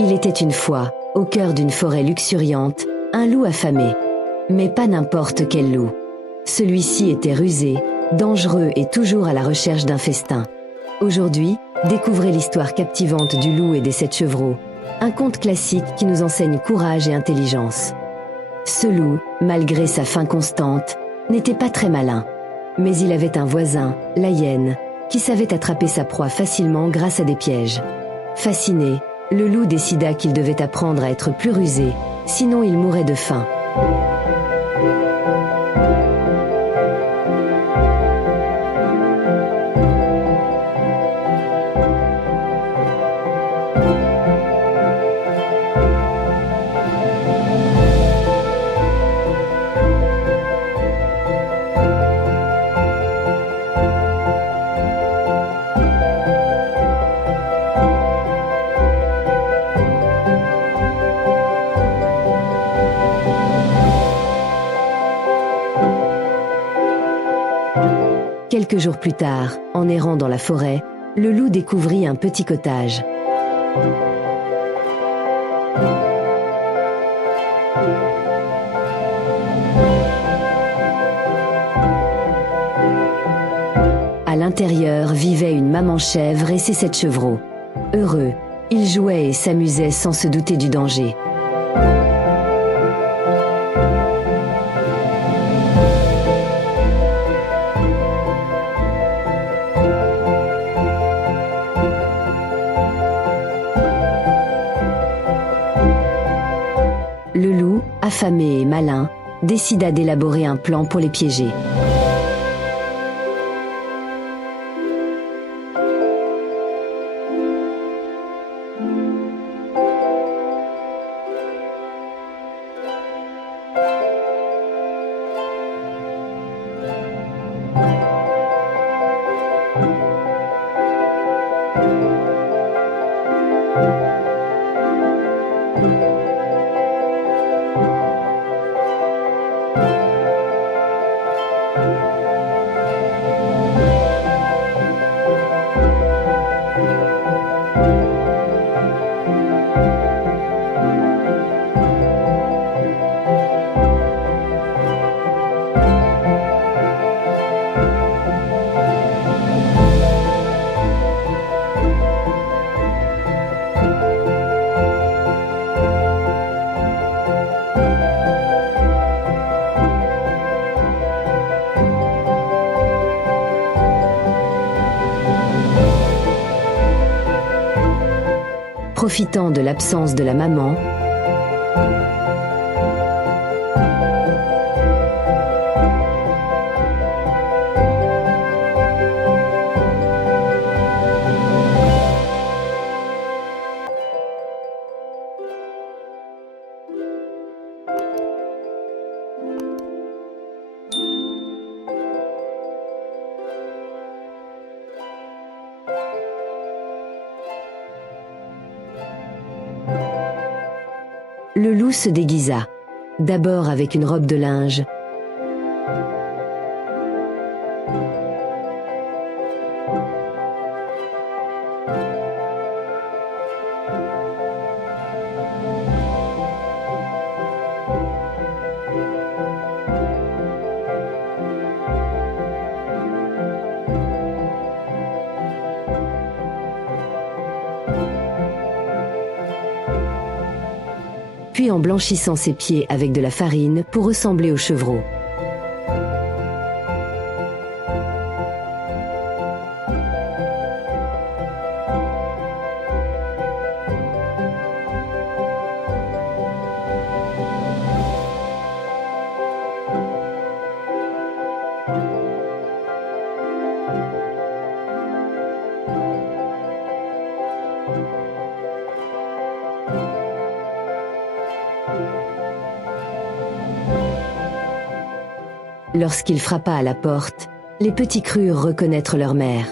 Il était une fois, au cœur d'une forêt luxuriante, un loup affamé. Mais pas n'importe quel loup. Celui-ci était rusé, dangereux et toujours à la recherche d'un festin. Aujourd'hui, découvrez l'histoire captivante du loup et des 7 chevreaux. Un conte classique qui nous enseigne courage et intelligence. Ce loup, malgré sa faim constante, n'était pas très malin. Mais il avait un voisin, la hyène, qui savait attraper sa proie facilement grâce à des pièges. Fasciné, le loup décida qu'il devait apprendre à être plus rusé, sinon il mourrait de faim. Quelques jours plus tard, en errant dans la forêt, le loup découvrit un petit cottage. À l'intérieur vivait une maman chèvre et ses 7 chevreaux. Heureux, ils jouaient et s'amusaient sans se douter du danger. Le loup, affamé et malin, décida d'élaborer un plan pour les piéger. Profitant de l'absence de la maman, le loup se déguisa, d'abord avec une robe de linge, puis en blanchissant ses pieds avec de la farine pour ressembler aux chevreaux. Lorsqu'il frappa à la porte, les petits crurent reconnaître leur mère.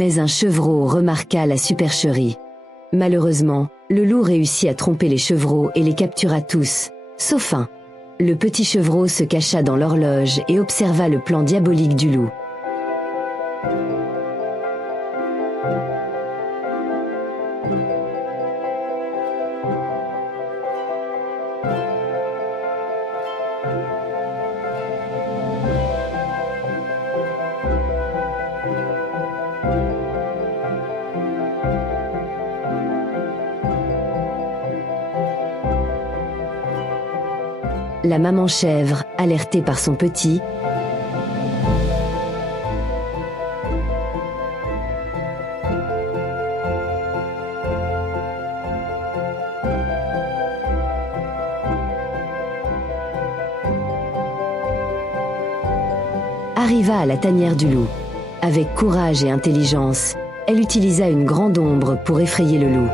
Mais un chevreau remarqua la supercherie. Malheureusement, le loup réussit à tromper les chevreaux et les captura tous, sauf un. Le petit chevreau se cacha dans l'horloge et observa le plan diabolique du loup. La maman chèvre, alertée par son petit, arriva à la tanière du loup. Avec courage et intelligence, elle utilisa une grande ombre pour effrayer le loup.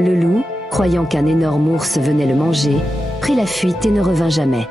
Le loup, croyant qu'un énorme ours venait le manger, prit la fuite et ne revint jamais.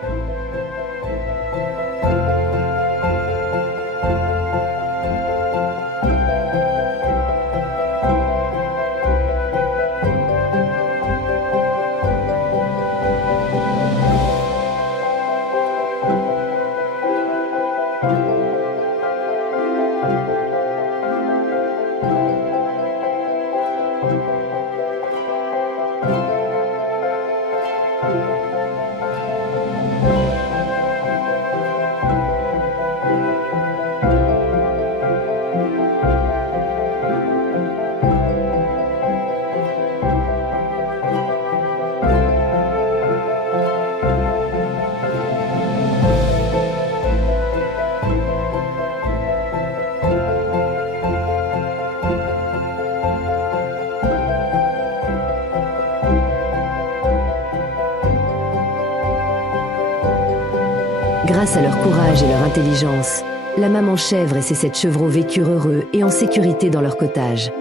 Grâce à leur courage et leur intelligence, la maman chèvre et ses 7 chevreaux vécurent heureux et en sécurité dans leur cottage.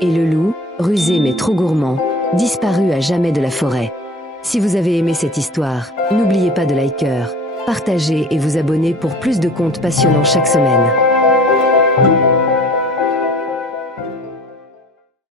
Et le loup, rusé mais trop gourmand, disparut à jamais de la forêt. Si vous avez aimé cette histoire, n'oubliez pas de liker, partager et vous abonner pour plus de contes passionnants chaque semaine.